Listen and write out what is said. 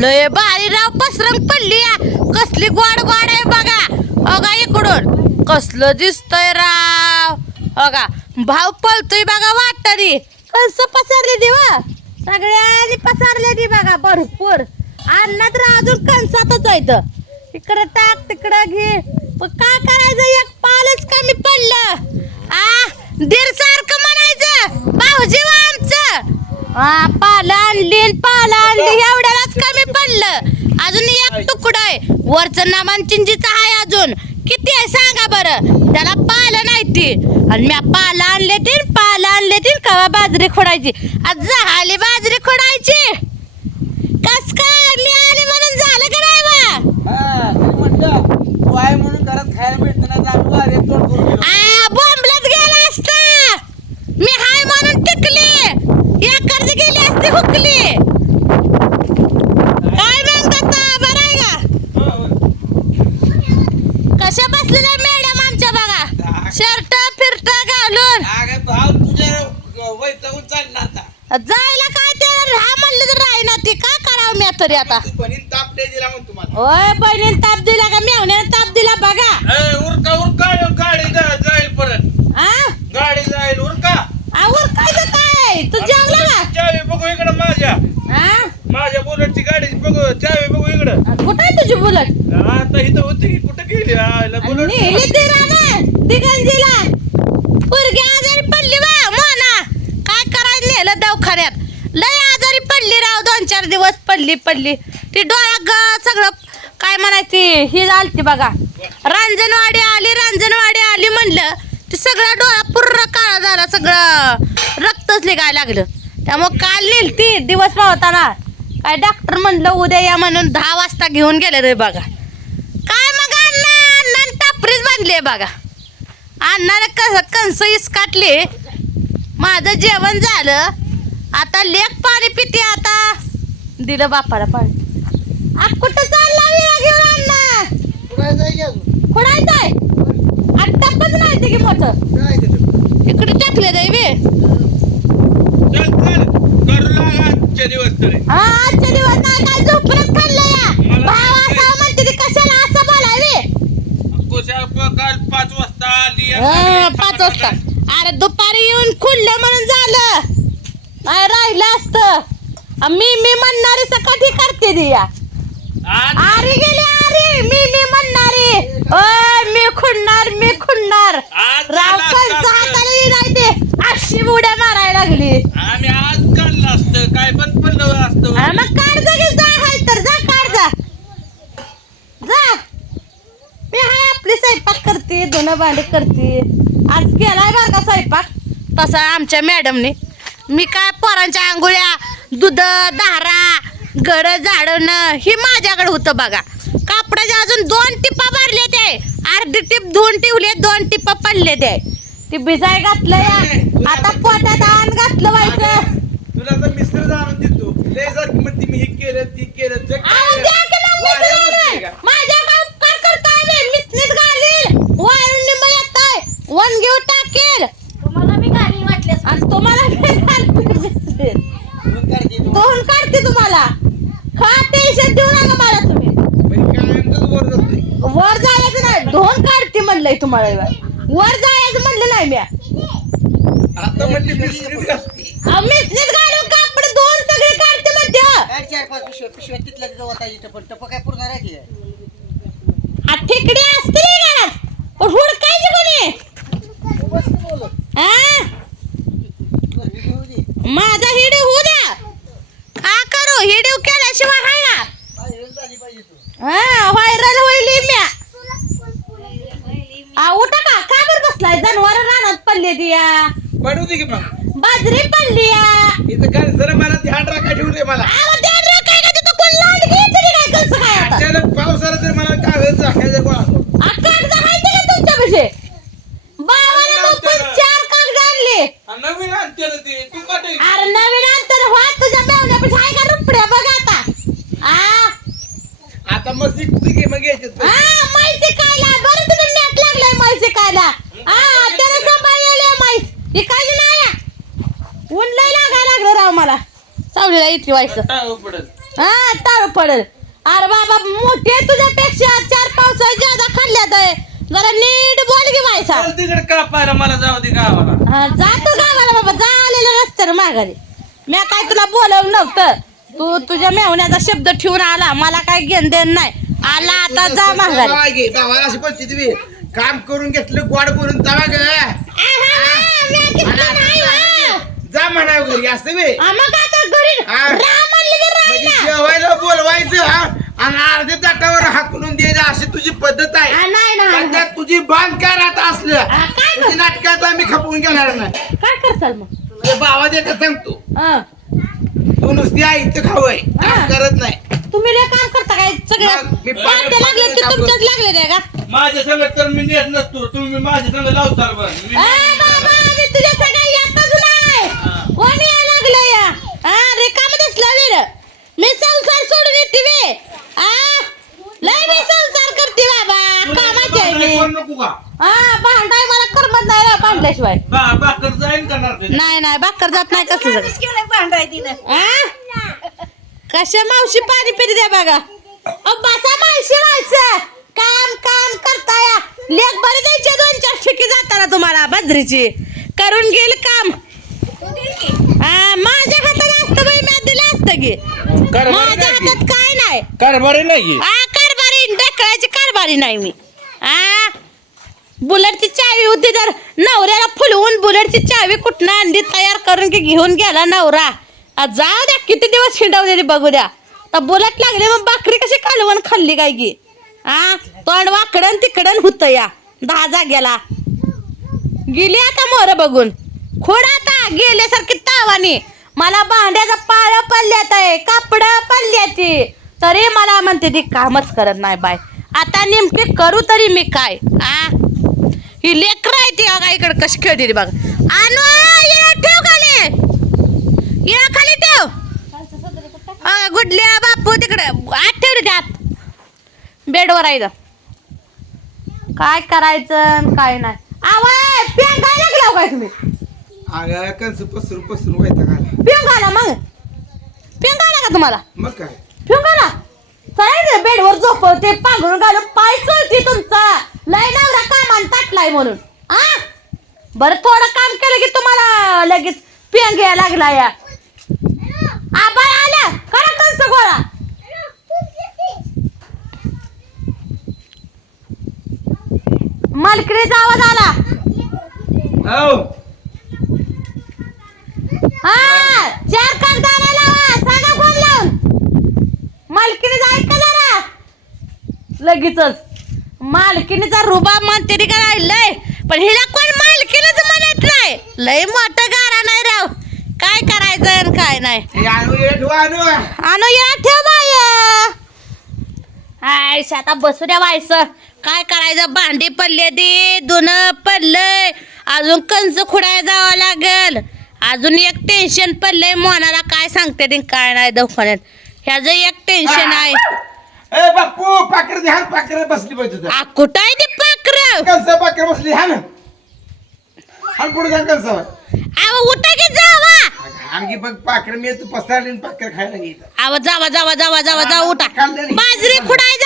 लय बारी राव पसरंग पडली कसली गोड गोड आहे बघा. अगा इकडून. कसलं दिसतंय राव. अगा भाव पळतोय बघा वाटतरी कसं पसरले देवा सगळ्यांनी पसरले दी बघा भरपूर. अन्नात राव अजून कणसातच आहे इकडं टाक तिकडं घे. काय करायचं? एक पालच कमी पडलं. आ दीड सारखं म्हणायचं. भाऊजी वा आमचं. हा पाला आणली आणि पाला आणली एवढ्यालाच कमी पडलं. अजून एक तुकडं आहे. वरचं नामान चिंजीचं आहे अजून. किती आहे सांगा बरं. त्याला पाला नाही ती. आणि मी पाला आणले तीन पाला आणले तीन कवा बाजरी खोडायची? आज झाली बाजरी खोडायची कस काय मी आली म्हणून झालं का नाही बा हा, तरी म्हटलं तू आहे म्हणून घरात खायला मिळतं ना तर आम्ही वारे तोड करून घेऊ. आ बोंबलत गेला असता मी हाय म्हणून टिकली या कर्ज गेली असती हुकली काय म्हणतात बरं आहे का कशा बसलेल्या मॅडम आमच्या बघा शर्ट फिरट घालून अगं भाव तुझ्या वैतागून चालला आता जायला काय ते राहा म्हणलं तर राही ना ती का करावं मी तरी आता. तू बहीण ताप नाही दिला मग तुम्हाला. होय बहिणीने ताप दिला का? मेवण्याने ताप दिला बघा. ए, उरका उरका गाडी जा- जाईल परत. गाडी जाईल उरका. आवर काय काय? तू जेवला का? चावी बघू इकडं माझ्या. हा माझ्या बुलेटची गाडी बघू चावी बघू इकडं. कुठं आहे तुझी बुलट? आता इथं होती की कुठं गेली? आयला बुलेट नेली ती दिगंजीला पोरगी आजारी पडली बा मोना काय करायला नेलं दवाखान्यात लय आजारी पडली राव दोन चार दिवस पडली पडली. ती डोळा ग सगळं काय म्हणायची ही झालती बघा. रांजणवाडी आली रांजणवाडी आली म्हणलं ते सगळा डोळा पूर्ण काळा झाला सगळं रक्तच निघायला लागलं. त्यामुळं काल नेलती दिवस पावताना. काय डॉक्टर म्हणलं उद्या या म्हणून दहा वाजता घेऊन गेले रे बघा. काय मग अण्णा अण्णाने टापरीच बांधली बघा. अण्णाने कस कंस इसकाटली. माझं जेवण झालं. आता लेख पाणी पिते आता. दिलं बापाला पाणी. आ कुठं चालला घेऊन अण्णा? नाही ते की मोठं? इकडे टाकले जाई बे. चल चल. करू लागा आजचे दिवस तरी हा आजच्या दिवस नाही काय झोपूनच खाल्लं या. मला भाव नाही असा म्हणते ते कशाला असं बोलावे कुशल प- काल पाच वाजता आली हा, पाच वाजता. अरे दुपारी येऊन खुललं म्हणून झालं. नाही राहिलं असतं. मी मी म्हणणारी सकट करते ती या आज आरी गेली आरी. मी मी म्हणणारी. ओय मी खुडणार मी खुडणार. आज राव झालं कंच असतं हाताला येई नाही ते. अशी उड्या मारायला लागली. आम्ही आज काढलं असतं काय पण पडलं असतं. मग काढ जा की, जा हाय तर जा काढ जा. जा. मी हाय आपली स्वयंपाक करते धुणं भांडी करते. आज केलाय बरं का स्वयंपाक. तसा आमच्या मॅडमने. मी काय पोरांच्या आंघोळ्या दूध धारा गड झाडणं ही माझ्याकडे होतं बघा. कापडाच्या अजून दोन टिपा भरले ते. अर्धी टिप धुवून ठेवले दोन टिपा पडले ते. ती भिजाय घातलं आता पोटात आण घातलं व्हायचं. तुला मिस्त्र जाणून देतो. लय जर म्हणते मी हे केलं ती केलं ते अहो, द्या की नंबर वाऱ्यावर दिलेला. नाही का? माझ्या काय उपकार करताय बे? मिसनीत घालील वाळून निंब येताय वन घेऊ टाकेल तुम्हाला मी गाणी वाटल्यास आणि तुम्हाला बी घालते मिसनीत. म्हणून काढते तू. दोन काढते तुम्हाला खा टेन्शन देऊ नका मला तुम्ही म्हणजे कायमचंच वर जातोय. वर दोन काढते म्हणलंय तुम्हाला एवढं. वर जायचं म्हणलं नाही मी आता म्हणते मिस्त्रीत घालते. अहो, मिसनीत घालून कापड दोन सगळे काढते म्हणते. काय चार पाच पिशव्या पिशव्या तिथल्या तिथं होता इथं पण टप काय हा ठेकडे असते रे घरात पण हुडकायची कोणी हा माझा हिडीव होऊ द्या का करू हिडीव केल्याशिवाय हाय ना हा व्हायरल होईल म्या आ उठा का का बरं बसलाय जनावर दिया. पडू दे की मग. बाजरी पडली या इथं काय जरा मला ध्यान राखा ठेवू दे मला. आव, ध्यान का कोण काय कसं काय आता? अचानक पावसाला तर मला कागद राखायचं गोळा करून. आ, कागद हायते का तुमच्यापाशी बाबाने मग पण चार कागद आणले आणि नवीन आणते ना ते तू का ते- अरे नवीन अंतर व्हा तुझ्या मेवण्यापाशी आहे का रुपड्या बघ आता आ आता मग शिकतो की मग यायच्यात हा म्हैस शिकायला बरं तुला नेट लागलाय म्हैस शिकायला हा त्याला सांभाळलेलं म्हैस शिकायची राव मला. सावलीला इतकी व्हायचं हा टाळ पडेल. अरे बाबा मोठी आहे तुझ्यापेक्षा. चार पावसा ज्यादा खाल्ल्यात आहे. जरा नीट बोल की मायसा चल तिकडे कापायला मला जाऊ दे गावाला. हा, जा तू गावाला बाबा. जा आलेलं रस्त्यावर माघारी. मी काय तुला बोलवलं नव्हतं. तू तुझ्या मेहण्याचा शब्द ठेवून आला. मला काय घेण देण नाही. आला आता जा माघारी. अशी परिस्थिती बी. काम करून घेतलं गोड करून तवा ग. जा म्हणा घरी असं बी. मग आता घरी हा. राह म्हणली की राह म्हणजे. जेवायला बोलवायचं हा. आणि अर्ध्या ताटावर हाकलून द्यायचं अशी तुझी पद्धत आहे. हा, नाही ना पण त्यात तुझी बांध काय राहत असलं हा, काय तुझी नाटकात आम्ही खपवून घेणार नाही. काय करताल मग? तुझ्या भावात एकच सांगतो हा. तू नुसती आई इथं खावय हा. करत नाही. तुम्ही लय काम करता काय? सगळं मग मी लागले की तुमच्याच लागले नाही का? माझ्या संग तर मी नेत नसतो. तुम्ही माझ्या संग लावताल बरं. मी ए बाबा मी तुझ्या सगळं यायला लागलं या? हा रिकाम दिसला वेळ मी संसार सोडून येते वे हा लय मी संसार करते बाबा. कामाचे आहे मी. कोण नको का? हा भांडाय मला करमत नाही राव भांडल्याशिवाय. बा- बाकर जाईन करणार ते. नाही नाही बाकर जात नाही कसं जात? केलं भांडाय तिनं. आ? कशा मावशी पाणी पिरी द्या बघा. अ, बसा मावशी माणसं काम काम करताय. लेख बरी द्यायचे दोन चार ठिकी जाताना तुम्हाला बद्रीची. करून गेल काम आ, माझ्या हातात असतं बाई कारभारी माझ्या हातात काय नाही. कारभारी नाही कारभारी ढकलायची कारभारी नाही मी. आ बुलेटची चावी होती तर नवऱ्याला फुलवून बुलेटची चावी कुठनं आणली तयार करून की घेऊन गेला नवरा? आ, जाऊ द्या किती दिवस हिंडवले ते बघू द्या. तर बुलेट लागले मग बाकरी कशी कालवण खाल्ली काय की? आ तोंड वाकडन तिकडन होत या. दहा जाग्याला. गेली आता मोर बघून. खोड आता गेल्यासारखी तावानी. मला भांड्याचा पाळ पडल्यात आहे कापड पडल्याची तरी मला म्हणते ती कामच करत नाही बाय आता नेमके करू तरी मी काय? आ? ही लेकर आहे ती अगा इकडे कशी खेळते ती बघ. आणू ठेव खाली. येळा खाली ठेव. गुडल्या बापू तिकडे. आत ठेवली त्यात. बेडवर आहे काय करायचं काय नाही. आवाज पेन काय लागला हो काय तुम्ही? अगं कंस पसरू पसरू व्हायचा का मग. का तुम्हाला? मग काय? चालेल बेडवर झोप ते पांघरून घालून पाय चळती तुमचा. लय नवरा कामान ताटलाय म्हणून. आ? बरं थोडं काम केलं की तुम्हाला लगेच पिऊन घ्यायला लागला या. आबाळ आला करा कंस गोळा. मालकडीचा आवाज आला हो हा चार कागदाला लावा सांगा फोन लावून? मालकीने जरा? लगेचच. मालकीनीचा रुबाब म्हणते ती का लय पण हिला कोण मालकीनच म्हणत नाही? लय मोठं गारा नाही राव. काय करायचं आणि काय नाही. हे आणू ये ठेवा आणू. आणू या ठेव बाय हाय आता बसू द्या व्हायचं काय करायचं? भांडी पडले ती धुणं पडलंय. अजून कंच खुडायला जावं लागेल. अजून एक टेन्शन पडलंय मोनाला काय सांगते ते काय नाही दवाखान्यात. ह्याचं एक टेन्शन आहे. ए बापू पाकर ध्यान पाकर बसली पाहिजे तुझं आ, कुठं आहे ते पाकर कंस पाकर बसली हा ना हान पुढे जाण कंस अहो उठा की जावा. आणखी बघ पाकर मी तू पसरली पाकर खायला घेत जावा जावा जावा जावा जावा उठा. बाजरी खुडाय